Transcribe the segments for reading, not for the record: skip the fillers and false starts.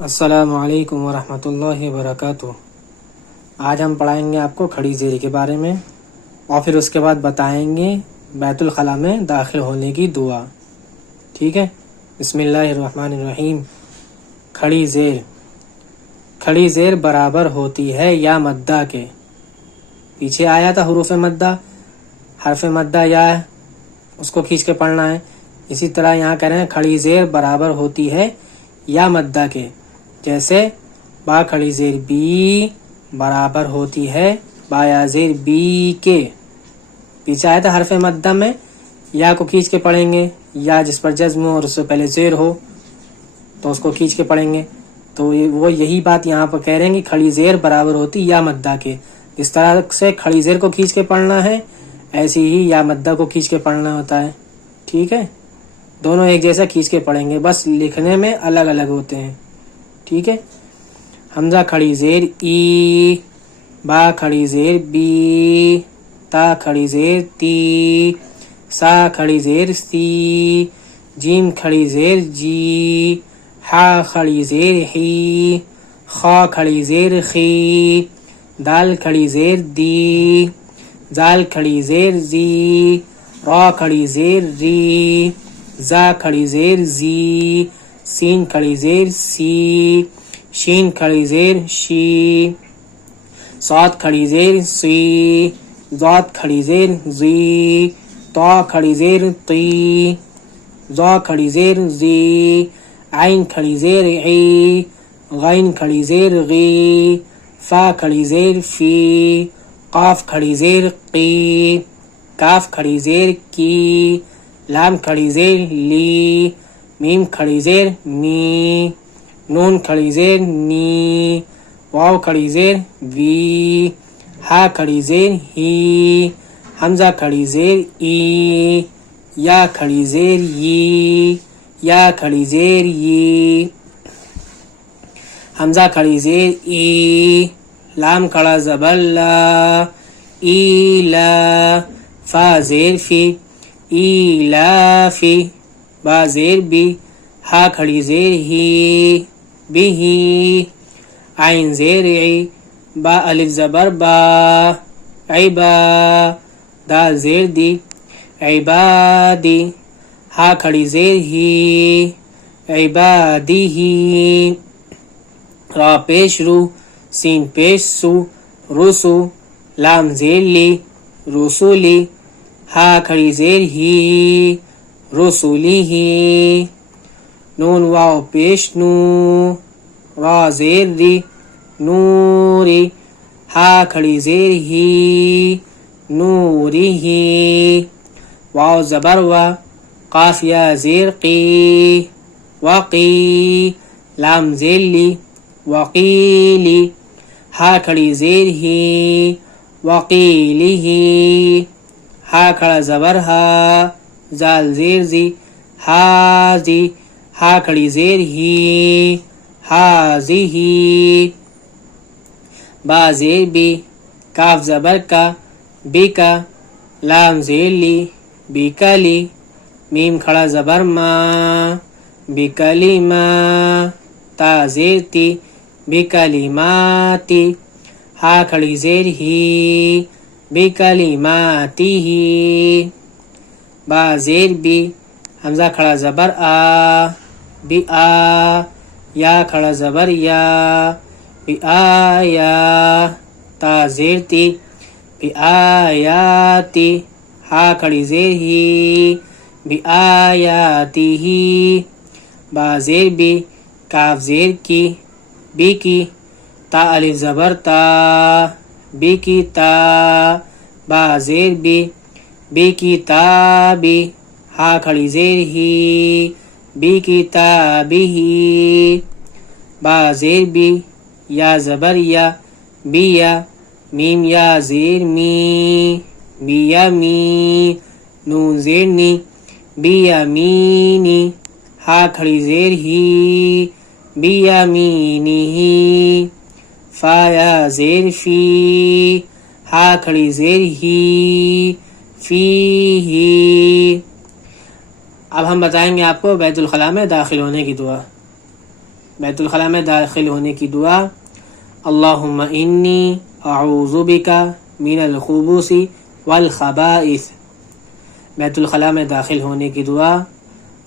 السلام علیکم ورحمۃ اللہ وبرکاتہ۔ آج ہم پڑھائیں گے آپ کو کھڑی زیر کے بارے میں، اور پھر اس کے بعد بتائیں گے بیت الخلاء میں داخل ہونے کی دعا۔ ٹھیک ہے، بسم اللہ الرحمن الرحیم۔ کھڑی زیر، کھڑی زیر برابر ہوتی ہے یا مدہ کے۔ پیچھے آیا تھا حروف مدہ، حرف مدہ یا ہے، اس کو کھینچ کے پڑھنا ہے۔ اسی طرح یہاں کہہ رہے ہیں کھڑی زیر برابر ہوتی ہے یا مدہ کے، جیسے با کھڑی زیر بی برابر ہوتی ہے با یا زیر بی کے۔ پیچھے آیا تھا حرف مدہ میں یا کو کھینچ کے پڑھیں گے، یا جس پر جزم ہو اور اس سے پہلے زیر ہو تو اس کو کھینچ کے پڑھیں گے۔ تو وہ یہی بات یہاں پر کہہ رہے ہیں کہ کھڑی زیر برابر ہوتی یا مدہ کے۔ جس طرح سے کھڑی زیر کو کھینچ کے پڑھنا ہے، ایسے ہی یا مدہ کو کھینچ کے پڑھنا ہوتا ہے۔ ٹھیک ہے، دونوں ایک جیسا کھینچ کے پڑھیں گے، بس لکھنے میں الگ الگ ہوتے ہیں۔ ٹھیک ہے، حمزہ کھڑی زیر ای، با کھڑی زیر بی، تا کھڑی زیر تی، سا کھڑی زیر سی، جیم کھڑی زیر جی، ہا کھڑی زیر ہی، خا کھڑی زیر خی، دال کھڑی زیر دی، زال کھڑی زیر زی، را کھڑی زیر ری، زا کھڑی زیر زی، سین کھڑی زیر سی، شین کھڑی زیر شی، صاد کھڑی زیر سی، ضاد کھڑی زیر زی، طا کھڑی زیر طی، ظا کھڑی زیر زی، عین کھڑی زیر عی، غین کھڑی زیر غی، فا کھڑی زیر فی، قاف کھڑی زیر قی، کاف کھڑی زیر کی، لام کھڑی زیر لی، میم کھڑی زیر می، نون کھڑی زیر نی، واو کھڑی زیر وی، ہا کھڑی زیر ہی، حمزہ کھڑی زیر ای، یا کھڑی زیر یی، یا کھڑی زیر یی، حمزہ کھڑی زیر ای، لام کھڑا زبر لا، ای لا، فا زیر فی، ای لا فی، با زیر بی، ہا کھڑی زیر ہی، بھی ہی، عین زیر عی، با الف زبر با، عیبا، دال زیر دی، عبادی، ہا کھڑی زیر ہی، عبادی ہی، را پیش رو، سین پیش سو، رسو، لام زیر لی، رسولی، ہا کھڑی زیر ہی، رسولی ہی، نون واو پیش نو، را زیر ری، نوری، ہا کھڑی زیر ہی، نوری ہی، واو زبر وا، قاف یا زیر قی، وقی، لام زیر لی، وقیلی، ہا کھڑی زیر ہی، وقیلی ہی، ہا کھڑا زبر ہا، زال زیر زی، حازی، ہا کھڑی زیر ہی، حازی ہی، با زیر بی، کاف زبر کا، بی کا، لام زیر لی، بی کلی، میم کھڑا زبر ما، بی کلی ما، تا زیر تی، بی کلماتی، ہا کھڑی زیر ہی، بی کلماتی ہی، با زیر بی، حمزہ کھڑا زبر آ، بی آ، یا کھڑا زبر یا، بی آیا، تا زیر تی، بی آیاتی، ہا کھڑی زیر ہی، بی آیاتی ہی، با زیر بی، کاف زیر کی، بی کی، تا الف زبر تا، بی کی تا، با زیر بی، بی کی تابی، ہا کھڑی زیر ہی، بی کی تابی ہی، با زیر بی، یا زبر یا، بی یا، میم یا زیر می، بی یا می، نون زیر نی، بی یا مینی، ہا کھڑی زیر ہی، بی یا مینی ہی، فا یا زیر فی، ہا کھڑی زیر ہی، فی ہی۔ اب ہم بتائیں گے آپ کو بیت الخلاء میں داخل ہونے کی دعا۔ بیت الخلاء میں داخل ہونے کی دعا اللہم انی اعوذ بک من الخبث والخبائث. بیت الخلاء میں داخل ہونے کی دعا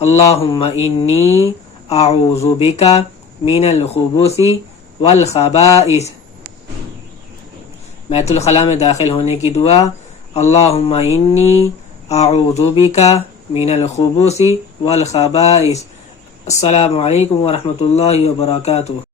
اللہم انی اعوذ بک من الخبث والخبائث. بیت الخلاء میں داخل ہونے کی دعا اللہم انی اعوذ بک من الخبث والخبائث. السلام علیکم ورحمۃ اللہ وبرکاتہ.